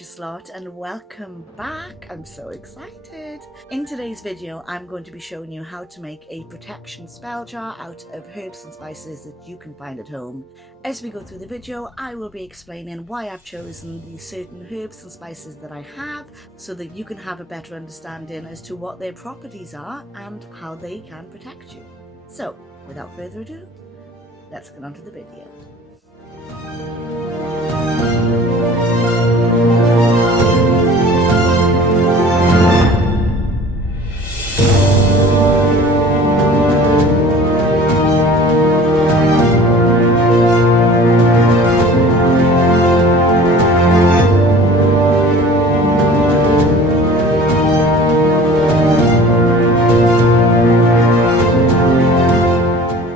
gorgeous lot, and welcome back. I'm so excited. In today's video I'm going to be showing you how to make a protection spell jar out of herbs and spices that you can find at home. As we go through the video I will be explaining why I've chosen the certain herbs and spices that I have, so that you can have a better understanding as to what their properties are and how they can protect you. So without further ado, let's get on to the video.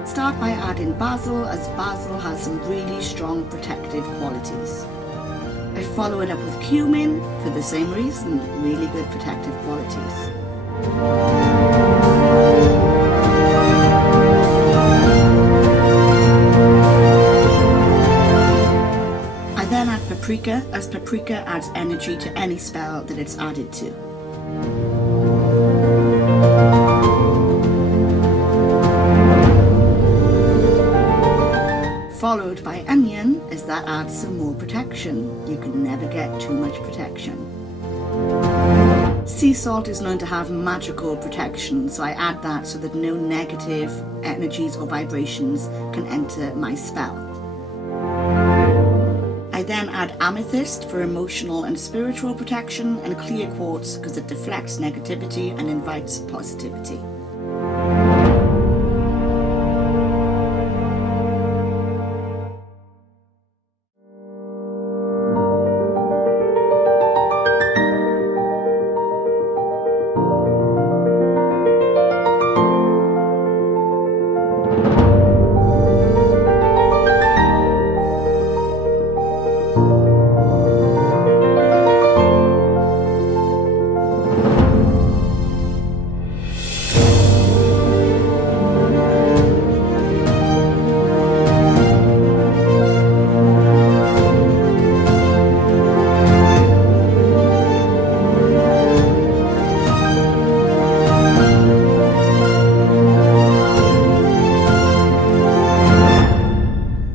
Start by adding basil, as basil has some really strong protective qualities. I follow it up with cumin for the same reason, really good protective qualities. I then add paprika, as paprika adds energy to any spell that it's added to. Followed by onion, as that adds some more protection. You can never get too much protection. Sea salt is known to have magical protection, so I add that so that no negative energies or vibrations can enter my spell. I then add amethyst for emotional and spiritual protection, and clear quartz because it deflects negativity and invites positivity.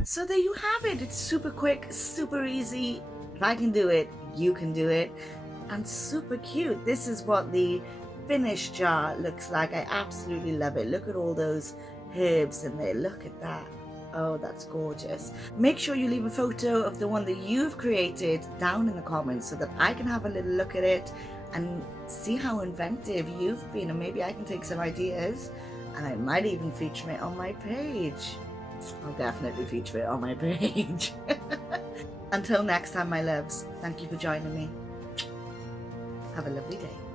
So there you have it. It's super quick, super easy. If I can do it, you can do it. And super cute. This is what the finished jar looks like. I absolutely love it. Look at all those herbs in there. Look at that. Oh, that's gorgeous. Make sure you leave a photo of the one that you've created down in the comments so that I can have a little look at it and see how inventive you've been, and maybe I can take some ideas and I might even feature it on my page. I'll definitely feature it on my page. Until next time, my loves, thank you for joining me. Have a lovely day.